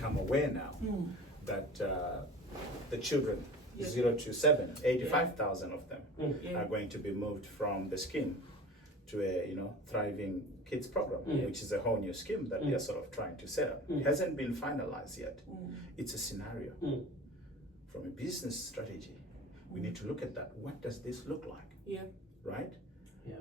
become aware now that the children 0 to 7, 85,000 of them are going to be moved from the scheme to a thriving kids program, which is a whole new scheme that they're sort of trying to set up. It hasn't been finalized yet. It's a scenario. From a business strategy, we need to look at that. What does this look like? Right?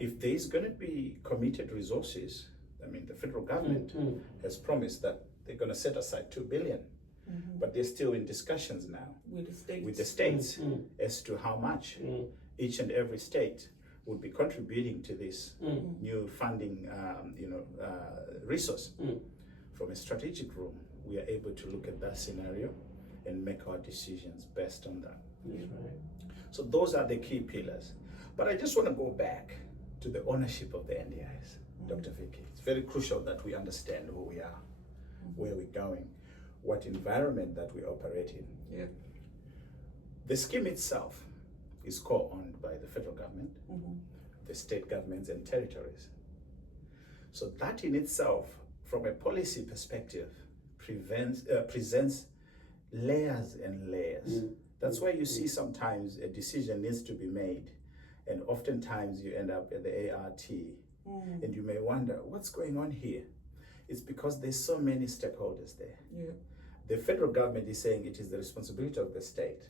If there's going to be committed resources, I mean, the federal government has promised that they're going to set aside 2 billion, but they're still in discussions now with the states as to how much each and every state would be contributing to this new funding, resource. From a strategic room, we are able to look at that scenario and make our decisions based on that. So those are the key pillars. But I just want to go back to the ownership of the NDIS, Dr. Vicky. It's very crucial that we understand who we are, where we're going, what environment that we operate in. The scheme itself is co-owned by the federal government, the state governments and territories. So that in itself, from a policy perspective, presents layers and layers. That's why you see sometimes a decision needs to be made, and oftentimes you end up at the ART, and you may wonder, what's going on here? It's because there's so many stakeholders there. The federal government is saying it is the responsibility of the state.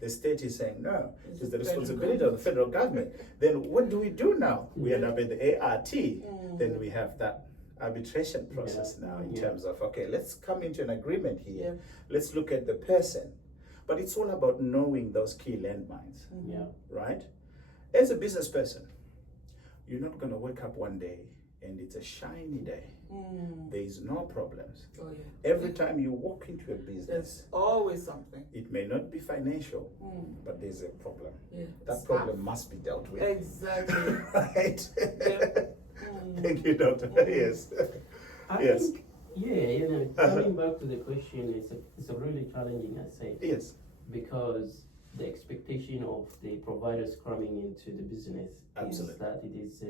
The state is saying, no, it is the responsibility of the federal government. Then what do we do now? We end up at the ART, then we have that arbitration process now in terms of, okay, let's come into an agreement here. Let's look at the person. But it's all about knowing those key landmines, right? As a business person, you're not going to wake up one day and it's a shiny day. There is no problems. Every time you walk into a business, there's always something. It may not be financial, but there's a problem. That problem must be dealt with. Exactly. Right? Thank you, Doctor. Yes. I think, coming back to the question, it's a really challenging, I say. Yes. Because the expectation of the providers coming into the business is that it is,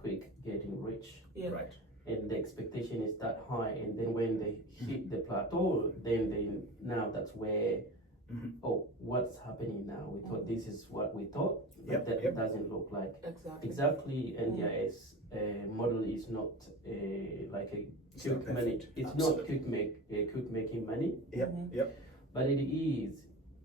quick getting rich. Right. And the expectation is that high, and then when they hit the plateau, then now that's where, what's happening now? We thought this is what we thought, but that doesn't look like exactly. NDIS model is not like a quick money. It's not quick making money. But it is,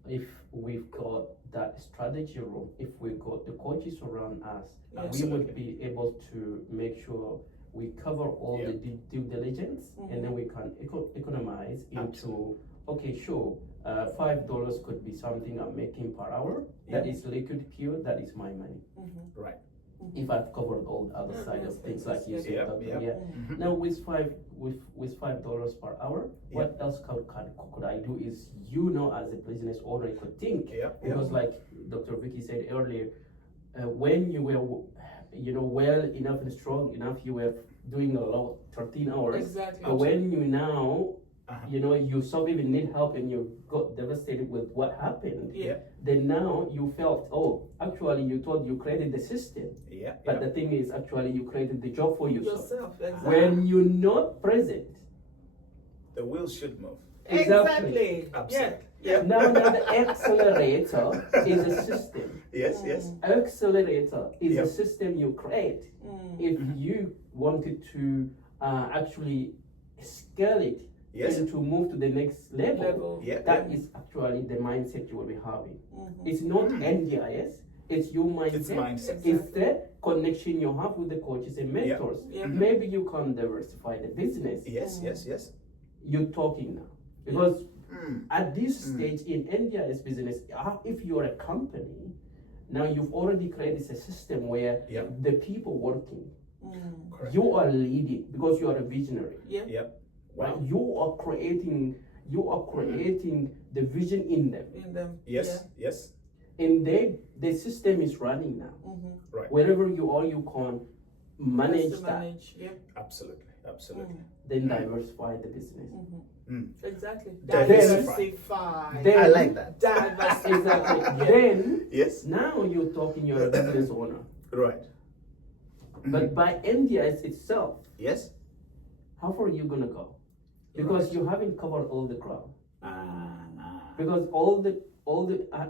if we've got that strategy room, if we've got the coaches around us, we would be able to make sure we cover all the due diligence, and then we can economize into, okay, sure, $5 could be something I'm making per hour. That is liquid pure, that is my money. Right. If I've covered all the other side of things, like you said, Now with $5 per hour, what else could I do? Is as a business owner, you could think, because like Dr. Vicky said earlier, when you were well enough and strong enough, you were doing a lot, 13 hours. But when you now you sort of need help and you got devastated with what happened, then now you felt, actually you thought you created the system, but the thing is, actually you created the job for yourself. When you're not present, the wheels should move. Exactly. Absolutely. Now the accelerator is a system. Yes. Accelerator is a system you create. If you wanted to actually scale it, and to move to the next level, that is actually the mindset you will be having. It's not NDIS, it's your mindset. It's the connection you have with the coaches and mentors. Maybe you can diversify the business. Yes. You're talking now. Because at this stage in NDIS business, if you're a company, now you've already created a system where the people working, you are leading because you are a visionary. Wow. You are creating the vision in them. Yes. And the system is running now. Right. Wherever you are, you can manage that. Absolutely. Then diversify the business. Exactly. Diversify. I like that. Diversify. Exactly. Then now you're talking, you're a business owner. Right. But by NDIS itself, yes, how far are you gonna go? because you haven't covered all the ground. Ah. Because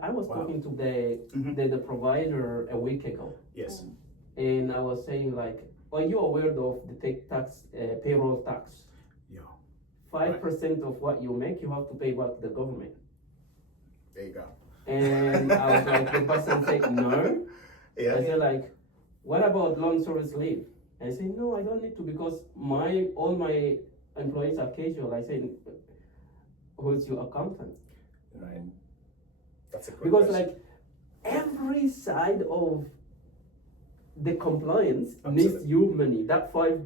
I was talking to the provider a week ago. Yes. And I was saying like, are you aware of the payroll tax? Yeah. 5% of what you make, you have to pay back to the government. There you go. And I was like, the person said, no. Yeah. I said like, what about long service leave? I said, no, I don't need to because all my employees are casual. I said, who's your accountant? Right. That's a good Because question. like every side of the compliance Absolutely. needs your money. That $5,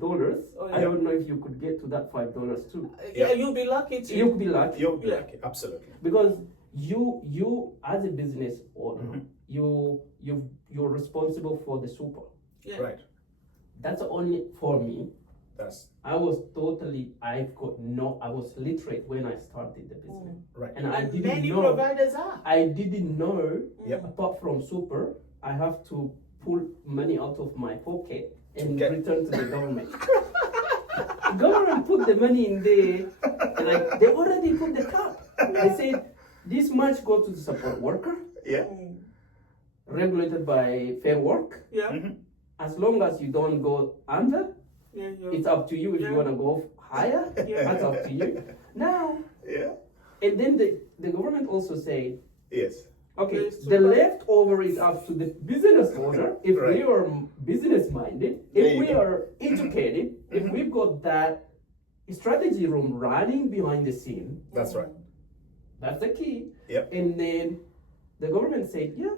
Oh, yeah. I don't know if you could get to that $5 too. Yeah, you'll be lucky to. You could be lucky You'll be Yeah. lucky. Absolutely. because you as a business owner, Mhm. you're responsible for the super. Yeah. Right. That's only for me. That's I was literate when I started the business. right. And I And didn't many know. providers are. I didn't know. Yep. Apart from super, I have to pull money out of my pocket and get- return to the government. Government put the money in there, and they already put the cap. They said this much go to the support worker, Yeah. regulated by Fair Work. Yeah. Mhm. As long as you don't go under, Yeah. it's up to you if you Yeah. want to go higher. Yeah. That's up to you. Now, Yeah. and then the government also say, Yes. okay, Yes, the super. leftover is up to the business owner. If we Right. are business minded, There if you we go. are educated, if Mhm. we've got that strategy room running behind the scene, That's right. that's the key. Yep. And then the government said, yeah,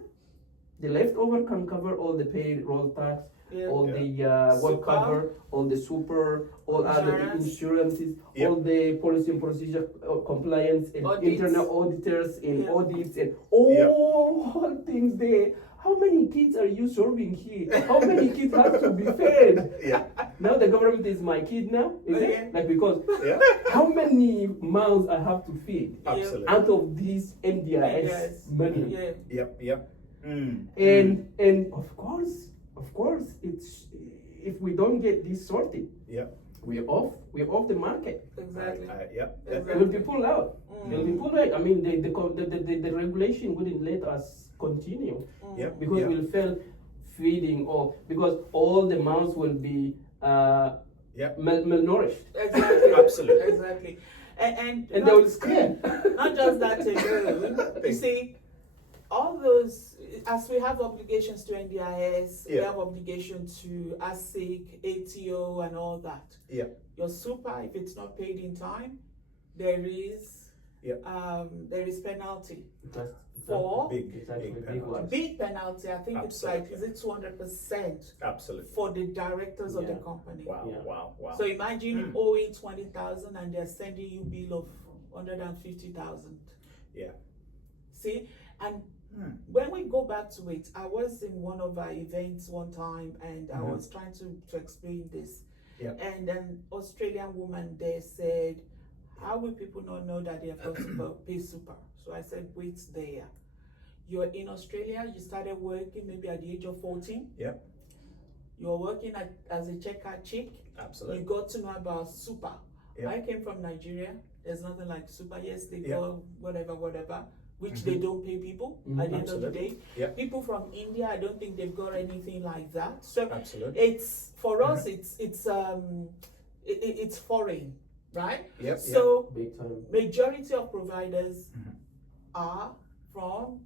the leftover can cover all the payroll tax, Yeah. all Yeah. the work Super. cover, all the super, all other Insurance. insurances, Yep. all the policy and procedure compliance and Audits. internal auditors and Yeah. audits and all things there. How many kids are you serving here? How many kids have to be fed? Yeah. Now the government is my kid now, is Okay. it? Like because Yeah. how many mouths I have to feed Absolutely. out of this NDIS Yes. money? Yeah. Yep. Yep. Mm. And of course, it's if we don't get this sorted, Yep. we're off the market. Exactly. Yep. It will be pulled out. Mm. It will be pulled out. I mean, the regulation wouldn't let us continue Yep. because Yep. we'll fail feeding because all the mouths will be Yep. Exactly. malnourished. Absolutely. Exactly. And And they not- will scream. Not just that alone. You see, all those, as we have obligations to NDIS, we Yeah. have obligation to ASIC, ATO, and all that. Yeah. Your super, if it's not paid in time, there is penalty. For- exactly, big big penalty. ones. Big penalty. I think it's like, Absolutely. is it 200% Absolutely. for the directors of the Yeah. company? Wow. Yeah. Wow. Wow. So imagine owing 20,000 and they're sending you bill of 150,000. Yeah. See, and Hmm. when we go back to it, I was in one of our events one time and I Mhm. was trying to explain this. Yeah. And an Australian woman there said, how will people not know that they have got to pay super? So I said, wait there. You're in Australia, you started working maybe at the age of 14. Yep. You're working as a checkout chick. Absolutely. You got to know about super. Yeah. I came from Nigeria. There's nothing like super. Yes, they Yeah. go whatever, which they don't pay people Mhm. at the end of the Absolutely. day. Yeah. People from India, I don't think they've got anything like that. So Absolutely. it's for us, it's foreign, right? Yep. So Big time. majority of providers Mhm. are from.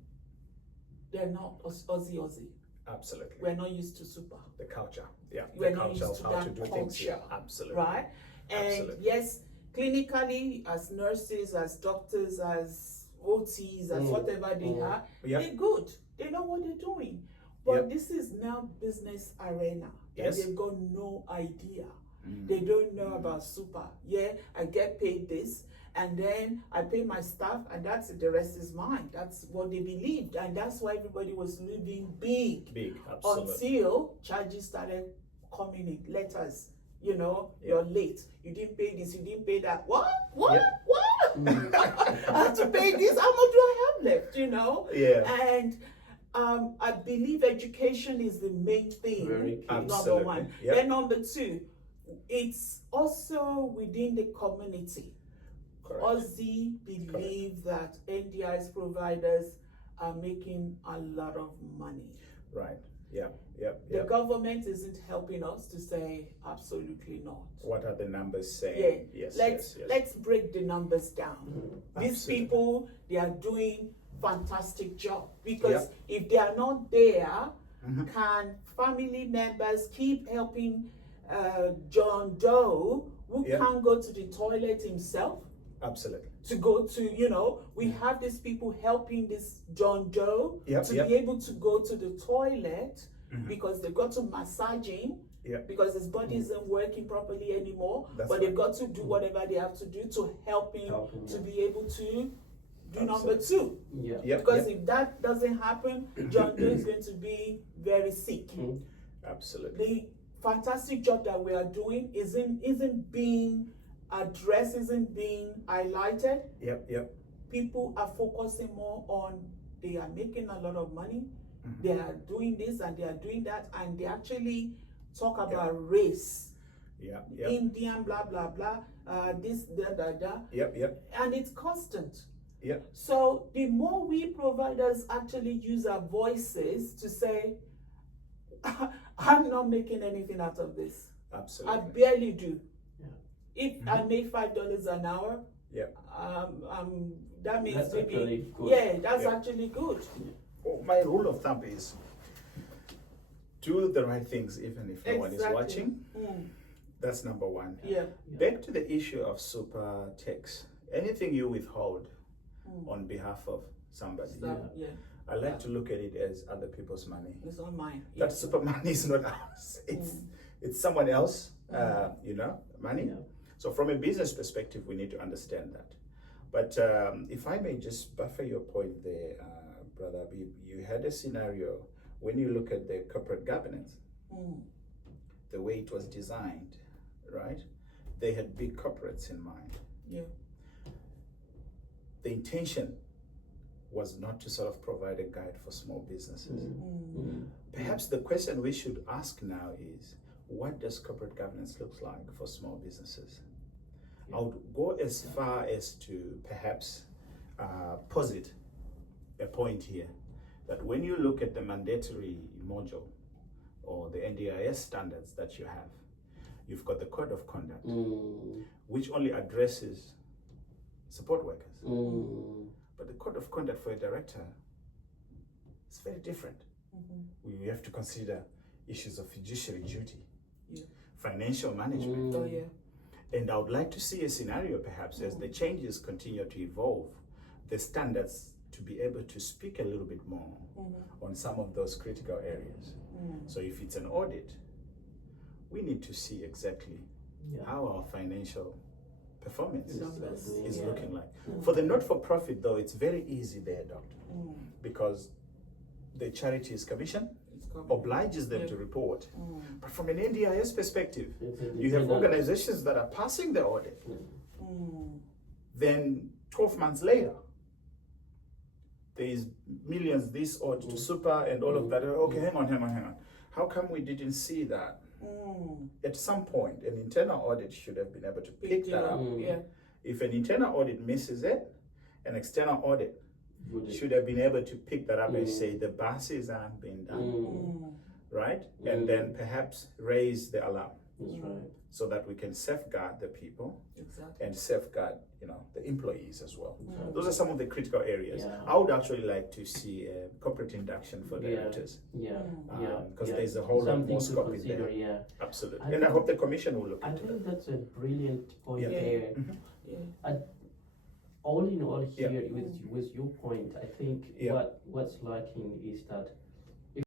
They're not Aussie. Absolutely. We're not used to super. The culture. Yeah. We're the not culture used of to how to that do things. Yeah. culture, Absolutely. Right? And Absolutely. yes, clinically, as nurses, as doctors, as OTs, as whatever they are, Yeah. they're good. They know what they're doing. But Yep. this is now business arena. Yes. And they've got no idea. Mm. They don't know about super. Yeah, I get paid this, and then I pay my staff, and that's it. The rest is mine. That's what they believed, and that's why everybody was living big. Big. Absolutely. Until charges started coming in, letters, you're late, you didn't pay this, you didn't pay that. What? Yep. I have to pay this, how much do I have left, Yeah. And I believe education is the main thing, Very key. number Absolutely. one. Yep. Then number two, it's also within the community. Correct. Aussie believe that NDIS providers are making a lot of money. Right. Yeah. The government isn't helping us to say absolutely not. What are the numbers saying? Yeah. Yes. Let's break the numbers down. These people, they are doing fantastic job, because if they are not there, can family members keep helping John Doe, who can't go to the toilet himself? Absolutely. To go to, we have these people helping this John Doe to be able to go to the toilet because they've got to massage him because his body isn't working properly anymore. But they've got to do whatever they have to do to help him to be able to do number two. Because if that doesn't happen, John Doe is going to be very sick. Absolutely. The fantastic job that we are doing isn't being addressed, isn't being highlighted. People are focusing more on, they are making a lot of money, they are doing this and they are doing that, and they actually talk about race. Indian, blah blah blah, this, da. And it's constant. So the more we providers actually use our voices to say, I'm not making anything out of this. Absolutely. I barely do. If I make $5 an hour, that means that's maybe good. That's actually good. Well, my rule of thumb is do the right things even if no one is watching. That's number one. Back to the issue of super tax. Anything you withhold on behalf of somebody, I like to look at it as other people's money. It's not mine. That super money is not ours. It's someone else, money. So from a business perspective, we need to understand that. But if I may just buffer your point there, Brother Abib, you had a scenario when you look at the corporate governance, the way it was designed, right? They had big corporates in mind. The intention was not to sort of provide a guide for small businesses. Perhaps the question we should ask now is, what does corporate governance look like for small businesses? I would go as far as to perhaps posit a point here, that when you look at the mandatory module or the NDIS standards that you have, you've got the code of conduct, which only addresses support workers. But the code of conduct for a director is very different. We have to consider issues of fiduciary duty, financial management. And I would like to see a scenario perhaps as the changes continue to evolve, the standards to be able to speak a little bit more on some of those critical areas. So if it's an audit, we need to see exactly how our financial performance is looking like. For the not-for-profit though, it's very easy there, Doctor, because the charity's commission obliges them to report. But from an NDIS perspective, you have organizations that are passing the audit. Then 12 months later, there is millions this ought to super and all of that. Okay, hang on. How come we didn't see that? At some point, an internal audit should have been able to pick that up. If an internal audit misses it, an external audit should have been able to pick that up and say the buses aren't being done, right? And then perhaps raise the alarm. That's right. So that we can safeguard the people and safeguard, the employees as well. Those are some of the critical areas. I would actually like to see a corporate induction for directors. Because there's a whole lot more scope in there. Absolutely. And I hope the commission will look into that. I think that's a brilliant point there. All in all here, with your point, I think what's lacking is that